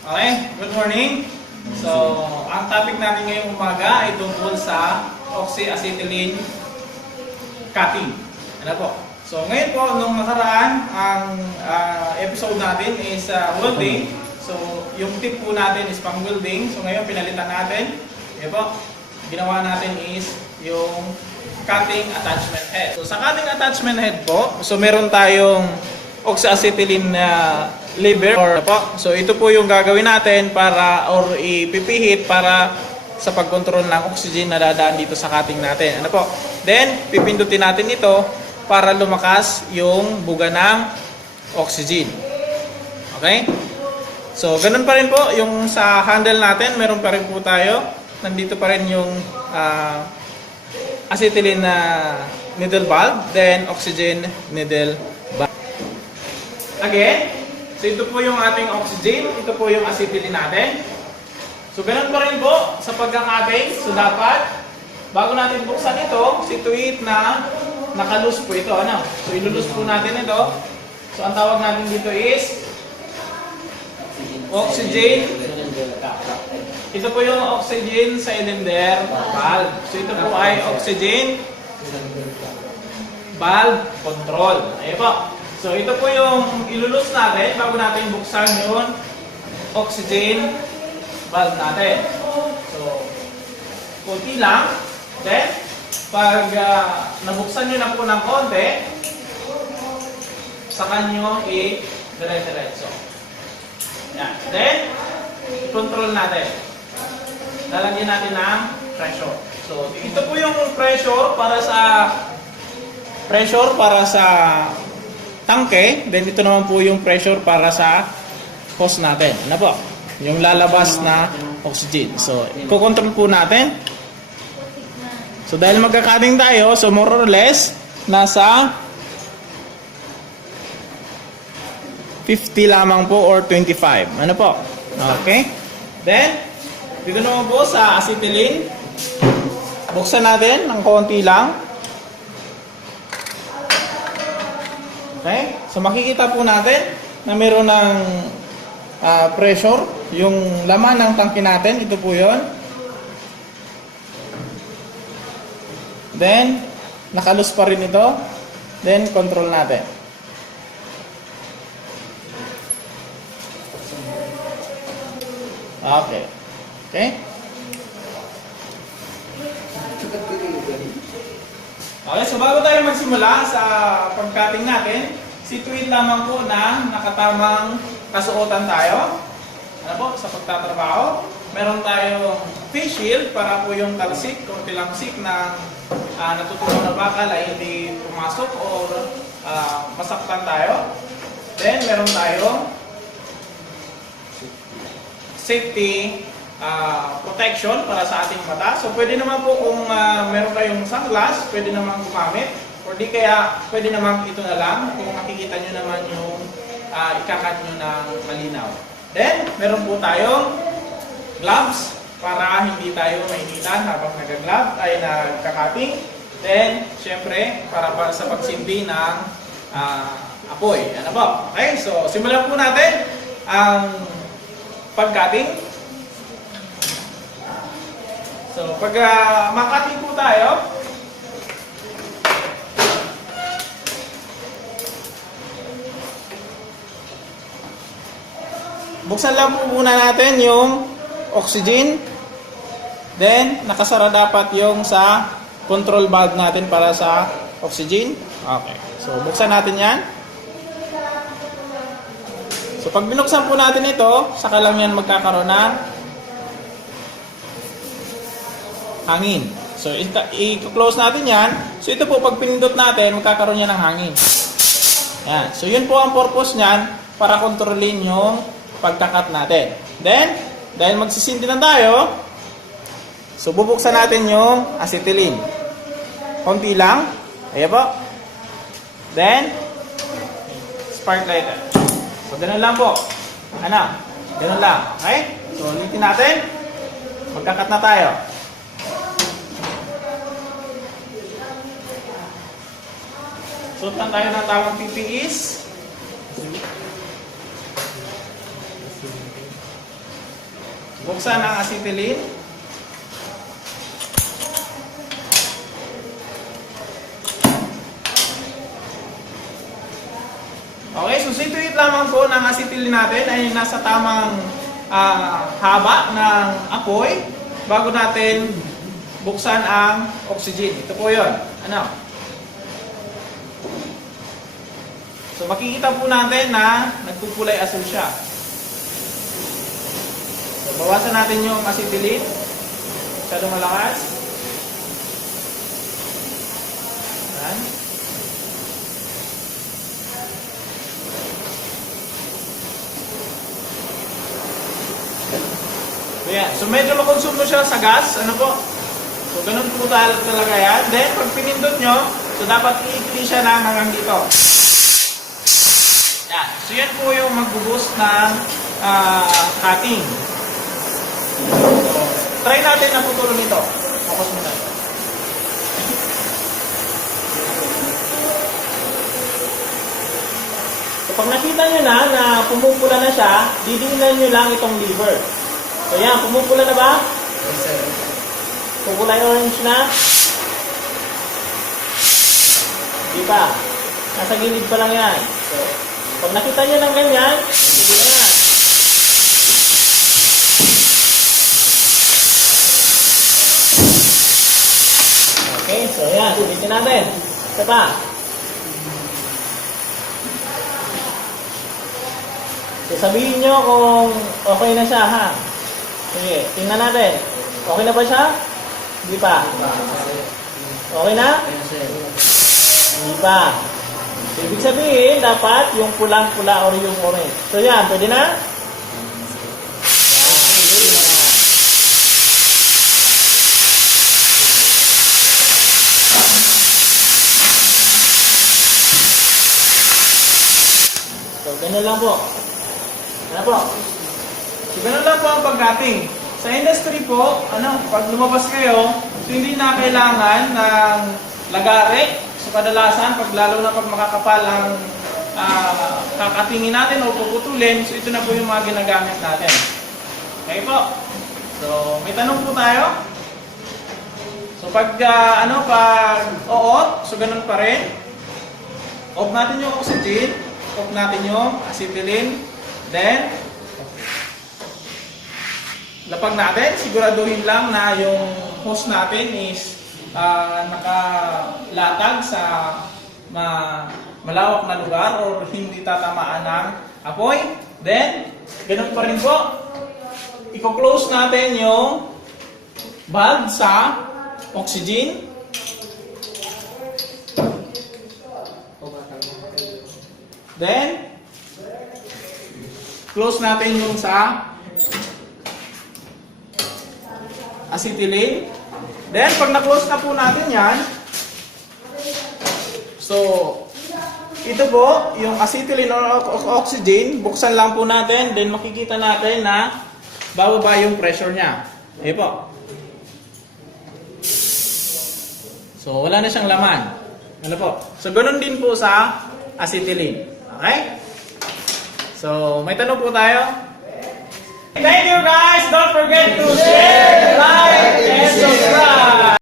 Okay, good morning. So, ang topic natin ngayong umaga ay tungkol sa oxyacetylene cutting. Ano po? So, ngayon po, nung nakaraan, ang episode natin is welding. So, yung tip po natin is pang welding. So, ngayon pinalitan natin. Ayan po, ginawa natin is yung cutting attachment head. So, sa cutting attachment head po, so meron tayong oxyacetylene lever po. So ito po yung gagawin natin para or ipipihit para sa pagkontrol ng oxygen na dadaan dito sa cutting natin. Ano po? Then pipindutin natin ito para lumakas yung buga ng oxygen. Okay? So ganun pa rin po yung sa handle natin, meron pa rin po tayo. Nandito pa rin yung acetylene needle valve, then oxygen needle valve. Again, so ito po yung ating oxygen, ito po yung acetylene natin. So ganun pa rin po sa pagkakating. So dapat, bago natin buksan ito, situate na nakalus po ito. Ano? So ilulus po natin ito. So ang tawag natin dito is oxygen. Ito po yung oxygen cylinder valve. So ito po ay oxygen valve control. Ayan po. So ito po yung ilulus natin bago natin buksan yung oxygen valve natin. So, konti lang. Then, pag nabuksan nyo na po ng konti, saka nyo i-dire-diretso. Yan. Then, i-control natin. Lalagyan natin ng pressure. So, ito po yung pressure para sa tangke, then ito naman po yung pressure para sa hose natin. Ano po? Yung lalabas na oxygen. So, i-control po natin. So, dahil magkakading tayo, so more or less, nasa 50 lamang po or 25. Ano po? Okay? Then, dito naman po sa acetylene, buksan natin ng konti lang. Okay? So makikita po natin na mayroon ng pressure. Yung laman ng tangke natin, ito po yun. Then, nakalus pa rin ito. Then, control natin. Okay. Okay? Okay, so bago tayo magsimula sa pag-cutting natin, situate lamang po na nakatamang kasuotan tayo. Ano po, sa pagtatrabaho. Meron tayong face shield para po yung talsik o tilangsik ng natutunaw na bakal ay hindi pumasok o masaktan tayo. Then, meron tayong safety protection para sa ating mata. So pwede naman po kung meron kayong sunglass, pwede naman gumamit. Or di kaya pwede naman ito na lang kung makikita nyo naman yung ikakat nyo ng malinaw. Then, meron po tayong gloves para hindi tayo mainitan habang nag-glove ay nagkakating. Then, syempre, para sa pagsindi ng apoy. Ano po? Okay, so simulan po natin ang pag-cutting. So, pag makating po tayo, buksan lang po muna natin yung oxygen. Then, nakasara dapat yung sa control valve natin para sa oxygen. Okay. So, buksan natin yan. So, pag binuksan po natin ito, saka lang yan magkakaroon ng hangin. So, i-close natin yan. So, ito po, pag pinindot natin, magkakaroon yan ng hangin. Yan. So, yun po ang purpose niyan para kontrolin yung pagkakat natin. Then, dahil magsisindi na tayo, so, bubuksan natin yung acetylene. Konti lang. Ayan po. Then, spark lighter. So, ganun lang po. Ano? Ganun lang. Okay? So, ulitin natin. Magkakat na tayo. Suot lang tayo ng tamang PPEs. Buksan ang acetylene. Okay, so situate lamang po ng acetylene natin ay nasa tamang haba ng apoy bago natin buksan ang oxygen. Ito po yun. Ano? So makikita po natin na nagpupulay asul siya. So bawasan natin yung acetylene. Masyadong malakas. Yan. So yan. So medyo makonsumo siya sa gas. Ano po? So ganun po talaga yan. Then pag pinindot nyo, so dapat i-ikli siya na hanggang dito. Yan. So yan po yung mag-boost ng cutting. So try natin na putulong nito. Focus muna. So pag nakita nyo na pumupula na siya, didiinan nyo lang itong lever. So yan, pumupula na ba? Yes, sir. Pupulay orange na? Di pa. Nasa gilid pa lang yan. So, pag nakita nyo ng ganyan, sige na yan. Okay, so yan. Ulitin natin. Isa pa. So, sabihin nyo kung okay na siya, ha? Sige, tingnan natin. Okay na ba siya? Hindi pa. Okay na? Yes, sir. Hindi pa. So, ibig sabihin, dapat yung pulang-pula or yung orange. So yan, pwede na? So, ganun lang po. Ano po? So, ganun lang po ang pag-cutting. Sa industry po, pag lumabas kayo, so hindi na kailangan ng lagare. So kadalasan, lalo na pag makakapal ang kakatingin natin o puputulin, so ito na po yung mga ginagamit natin. Okay po. So, may tanong po tayo. So pag oot, so ganun pa rin. Off natin yung oxygen, off natin yung acetylene, then lapag natin, siguraduhin lang na yung hose natin is nakalatag sa malawak na lugar or hindi tatamaan ng apoy. Then, ganun pa rin po, i-close natin yung valve sa oxygen. Then, close natin yung sa acetylene. Then, pag na-close na po natin yan, so, ito po, yung acetylene or oxygen, buksan lang po natin, then makikita natin na bababa yung pressure niya. Ayan po. So, wala na siyang laman. Ano po? So, ganun din po sa acetylene. Okay? So, may tanong po tayo? Thank you guys! Don't forget to share, like, and subscribe!